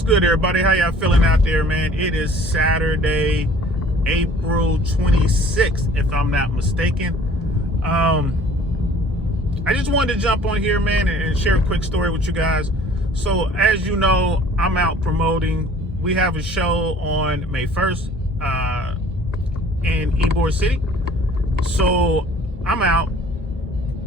What's good, everybody? How y'all feeling out there, man? It is Saturday, April 26th, if I'm not mistaken. I just wanted to jump on here, man, and share a quick story with you guys. So, as you know, I'm out promoting. We have a show on May 1st in Ybor City. So, I'm out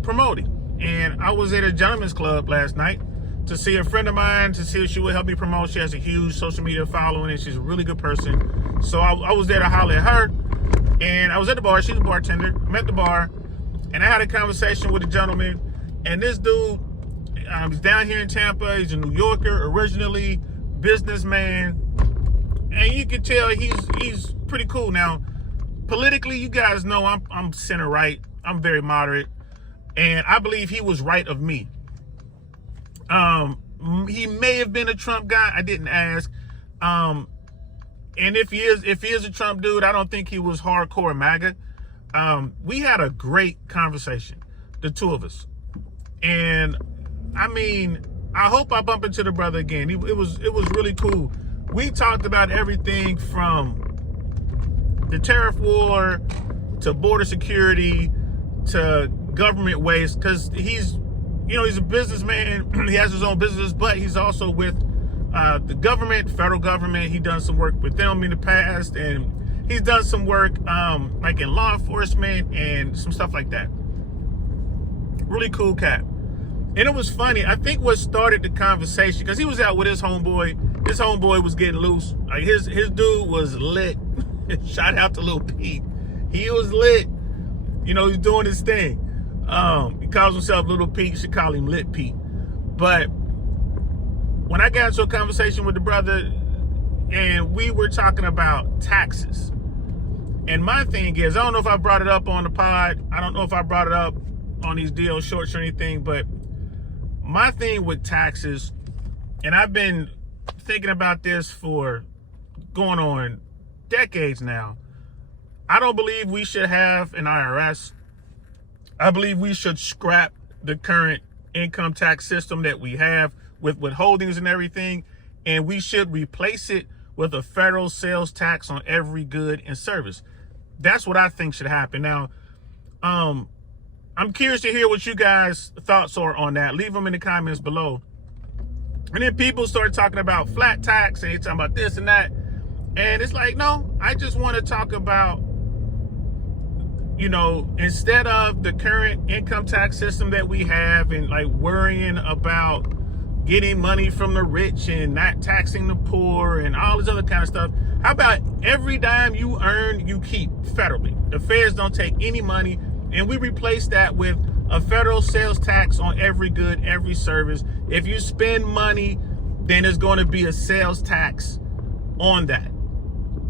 promoting. And I was at a gentleman's club last night to see a friend of mine, to see if she would help me promote. She has a huge social media following, and she's a really good person. So I was there to holler at her, and I was at the bar. She's a bartender. I'm at the bar, and I had a conversation with a gentleman, and this dude, he's down here in Tampa. He's a New Yorker originally, businessman, and you can tell he's pretty cool. Now, politically, you guys know I'm center right. I'm very moderate, and I believe he was right of me. He may have been a Trump guy. I didn't ask. And if he is a Trump dude, I don't think he was hardcore MAGA. We had a great conversation, the two of us. And I mean, I hope I bump into the brother again. It was really cool. We talked about everything from the tariff war to border security to government waste, because he's a businessman. He has his own business, but he's also with the government, federal government. He's done some work with them in the past, and he's done some work like in law enforcement and some stuff like that. Really cool cat. And it was funny. I think what started the conversation, because he was out with his homeboy. His homeboy was getting loose. Like his dude was lit. Shout out to Lil Pete. He was lit. He's doing his thing. He calls himself Little Pete. You should call him Lit Pete. But when I got into a conversation with the brother, and we were talking about taxes, and my thing is, I don't know if I brought it up on the pod. I don't know if I brought it up on these DL shorts or anything, but my thing with taxes, and I've been thinking about this for going on decades now. I don't believe we should have an IRS. I believe we should scrap the current income tax system that we have with withholdings and everything, and we should replace it with a federal sales tax on every good and service. That's what I think should happen. Now, I'm curious to hear what you guys' thoughts are on that. Leave them in the comments below. And then people start talking about flat tax, and they're talking about this and that. And it's like, no, I just want to talk about, instead of the current income tax system that we have and like worrying about getting money from the rich and not taxing the poor and all this other kind of stuff, how about every dime you earn, you keep federally? The feds don't take any money, and we replace that with a federal sales tax on every good, every service. If you spend money, then there's going to be a sales tax on that,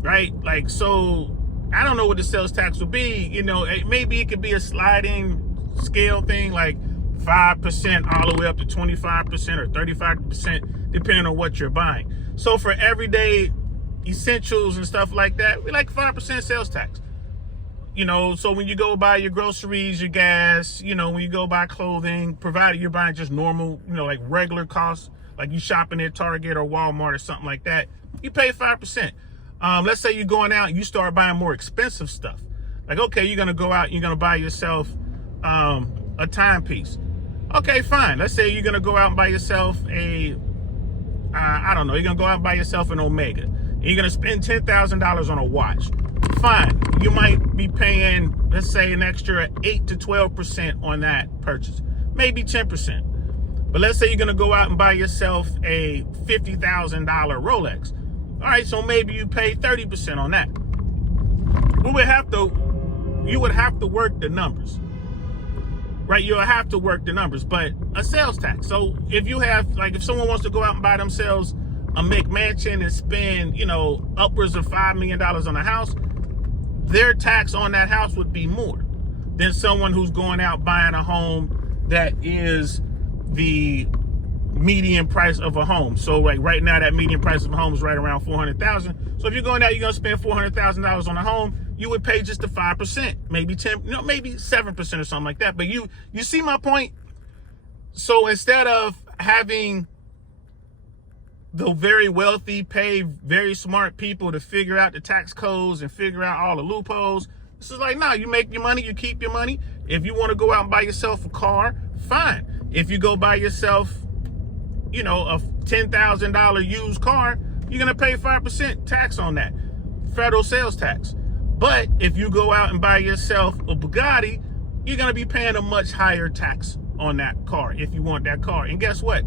right? Like, so I don't know what the sales tax will be. Maybe it could be a sliding scale thing, like 5% all the way up to 25% or 35%, depending on what you're buying. So for everyday essentials and stuff like that, we like 5% sales tax. So when you go buy your groceries, your gas, when you go buy clothing, provided you're buying just normal, like regular costs, like you shopping at Target or Walmart or something like that, you pay 5%. Let's say you're going out and you start buying more expensive stuff. Like, okay, you're going to go out and you're going to buy yourself a timepiece. Okay, fine. Let's say you're going to go out and buy yourself you're going to go out and buy yourself an Omega. And you're going to spend $10,000 on a watch. Fine. You might be paying, let's say, an extra 8 to 12% on that purchase. Maybe 10%. But let's say you're going to go out and buy yourself a $50,000 Rolex. All right, so maybe you pay 30% on that. You would have to work the numbers, right? You'll have to work the numbers, but a sales tax. So if you have, like, if someone wants to go out and buy themselves a McMansion and spend, upwards of $5 million on a house, their tax on that house would be more than someone who's going out buying a home that is the median price of a home. So like right now, that median price of a home is right around $400,000. So if you're going out, you're going to spend $400,000 on a home, you would pay just the 5%, maybe 10, maybe 7% or something like that. But you see my point? So instead of having the very wealthy pay very smart people to figure out the tax codes and figure out all the loopholes. This is like, nah, you make your money, you keep your money. If you want to go out and buy yourself a car, fine. If you go buy yourself, you know, a $10,000 used car, you're going to pay 5% tax on that, federal sales tax. But if you go out and buy yourself a Bugatti, you're going to be paying a much higher tax on that car if you want that car. And guess what?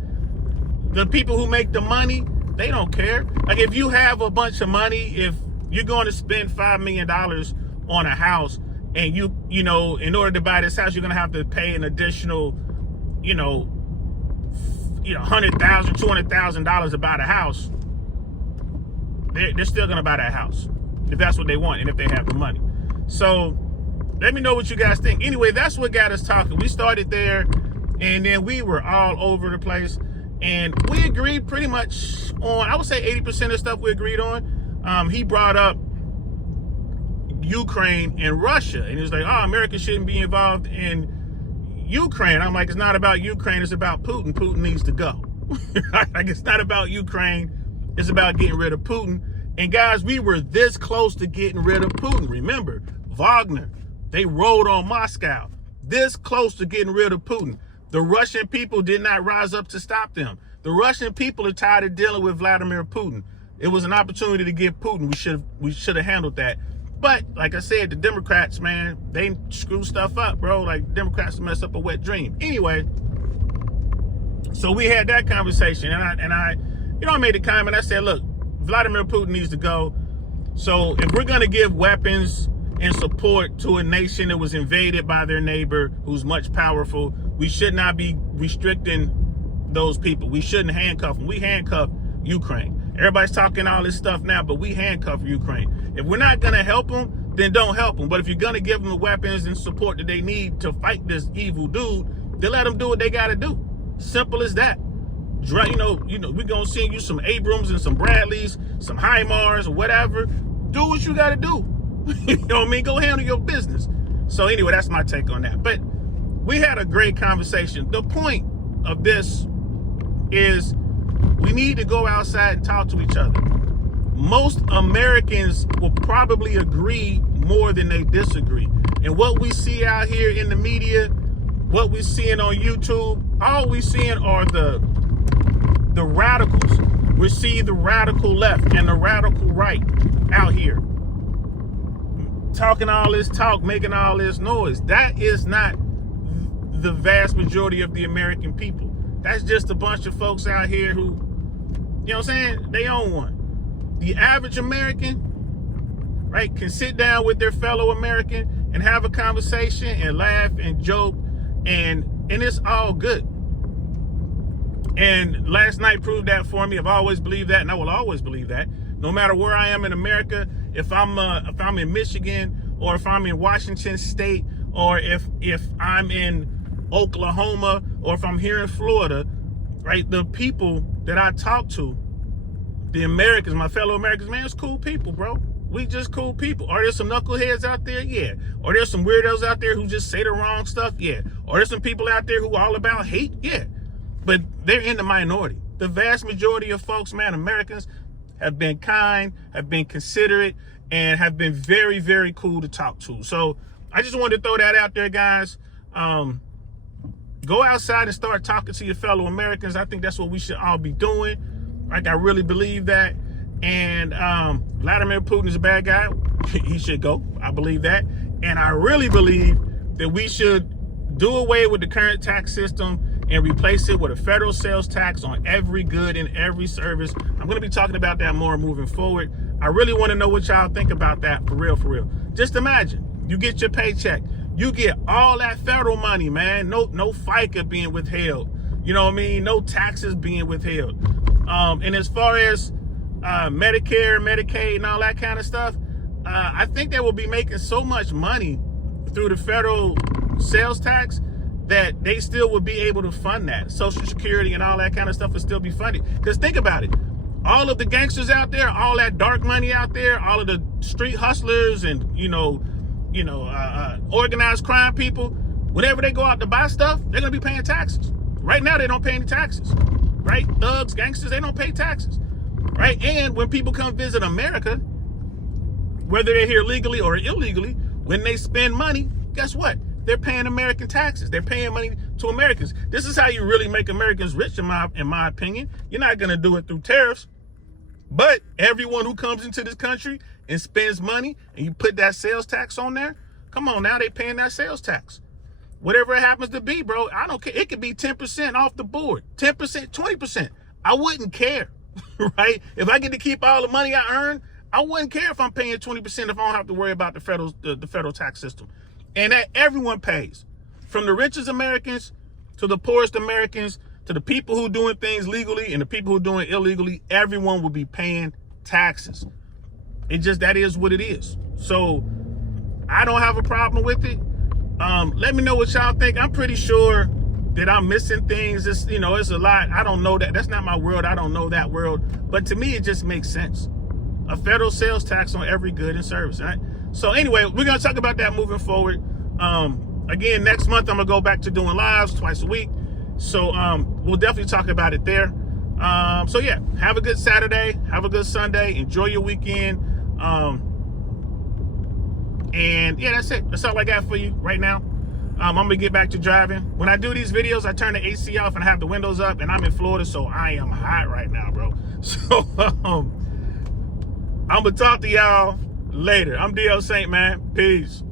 The people who make the money, they don't care. Like if you have a bunch of money, if you're going to spend $5 million on a house and you know, in order to buy this house, you're going to have to pay an additional, you know, $100,000, $200,000 to buy the house. They're still going to buy that house if that's what they want and if they have the money. So let me know what you guys think. Anyway, that's what got us talking. We started there and then we were all over the place. And we agreed pretty much on, I would say 80% of stuff we agreed on. He brought up Ukraine and Russia. And he was like, oh, America shouldn't be involved in Ukraine. I'm like, it's not about Ukraine. It's about Putin. Putin needs to go. Like, it's not about Ukraine. It's about getting rid of Putin. And guys, we were this close to getting rid of Putin. Remember, Wagner, they rode on Moscow. This close to getting rid of Putin. The Russian people did not rise up to stop them. The Russian people are tired of dealing with Vladimir Putin. It was an opportunity to get Putin. We should have handled that. But like I said, the Democrats, man, they screw stuff up, bro. Like Democrats mess up a wet dream. Anyway, so we had that conversation, and I made a comment. I said, look, Vladimir Putin needs to go. So if we're gonna give weapons and support to a nation that was invaded by their neighbor who's much powerful, we should not be restricting those people. We shouldn't handcuff them. We handcuff Ukraine. Everybody's talking all this stuff now, but we handcuff Ukraine. If we're not going to help them, then don't help them. But if you're going to give them the weapons and support that they need to fight this evil dude, then let them do what they got to do. Simple as that. You know, we're going to send you some Abrams and some Bradleys, some HIMARS or whatever. Do what you got to do. You know what I mean? Go handle your business. So anyway, that's my take on that. But we had a great conversation. The point of this is we need to go outside and talk to each other. Most Americans will probably agree more than they disagree. And what we see out here in the media, what we're seeing on YouTube, all we're seeing are the radicals. We're seeing the radical left and the radical right out here. Talking all this talk, making all this noise. That is not the vast majority of the American people. That's just a bunch of folks out here who, you know what I'm saying, they own one. The average American, right, can sit down with their fellow American and have a conversation and laugh and joke, and it's all good. And last night proved that for me. I've always believed that, and I will always believe that. No matter where I am in America, if I'm in Michigan, or if I'm in Washington State, or if I'm in Oklahoma, or if I'm here in Florida, right? The people that I talk to, the Americans, my fellow Americans, man, it's cool people, bro. We just cool people. Are there some knuckleheads out there? Yeah. Are there some weirdos out there who just say the wrong stuff? Yeah. Are there some people out there who are all about hate? Yeah. But they're in the minority. The vast majority of folks, man, Americans, have been kind, have been considerate, and have been very, very cool to talk to. So I just wanted to throw that out there, guys. Go outside and start talking to your fellow Americans. I think that's what we should all be doing. Like, I really believe that. And Vladimir Putin is a bad guy. He should go. I believe that. And I really believe that we should do away with the current tax system and replace it with a federal sales tax on every good and every service. I'm going to be talking about that more moving forward. I really want to know what y'all think about that, for real, for real. Just imagine, you get your paycheck. You get all that federal money, man. No FICA being withheld. You know what I mean? No taxes being withheld. And as far as Medicare, Medicaid, and all that kind of stuff, I think they will be making so much money through the federal sales tax that they still would be able to fund that. Social Security and all that kind of stuff will still be funded. Because think about it. All of the gangsters out there, all that dark money out there, all of the street hustlers and, organized crime people, whenever they go out to buy stuff, they're going to be paying taxes. Right now, they don't pay any taxes. right? Thugs, gangsters, they don't pay taxes, right? And when people come visit America, whether they're here legally or illegally, when they spend money, guess what? They're paying American taxes. They're paying money to Americans. This is how you really make Americans rich, in my opinion. You're not going to do it through tariffs. But everyone who comes into this country and spends money, and you put that sales tax on there, come on now, they paying that sales tax. Whatever it happens to be, bro, I don't care. It could be 10% off the board, 10%, 20%. I wouldn't care, right? If I get to keep all the money I earn, I wouldn't care if I'm paying 20% if I don't have to worry about the federal tax system. And that everyone pays, from the richest Americans to the poorest Americans, to the people who doing things legally and the people who doing illegally. Everyone will be paying taxes. It just, that is what it is. So I don't have a problem with it. Let me know what y'all think. I'm pretty sure that I'm missing things. It's, you know, it's a lot. I don't know that. That's not my world. I don't know that world. But to me, it just makes sense. A federal sales tax on every good and service, right? So anyway, we're going to talk about that moving forward. Again, next month, I'm going to go back to doing lives twice a week. So we'll definitely talk about it there. So yeah, have a good Saturday. Have a good Sunday. Enjoy your weekend. And yeah, that's it. That's all I got for you right now. I'm going to get back to driving. When I do these videos, I turn the AC off and have the windows up, and I'm in Florida, so I am hot right now, bro. So I'm going to talk to y'all later. I'm DL Saint, man. Peace.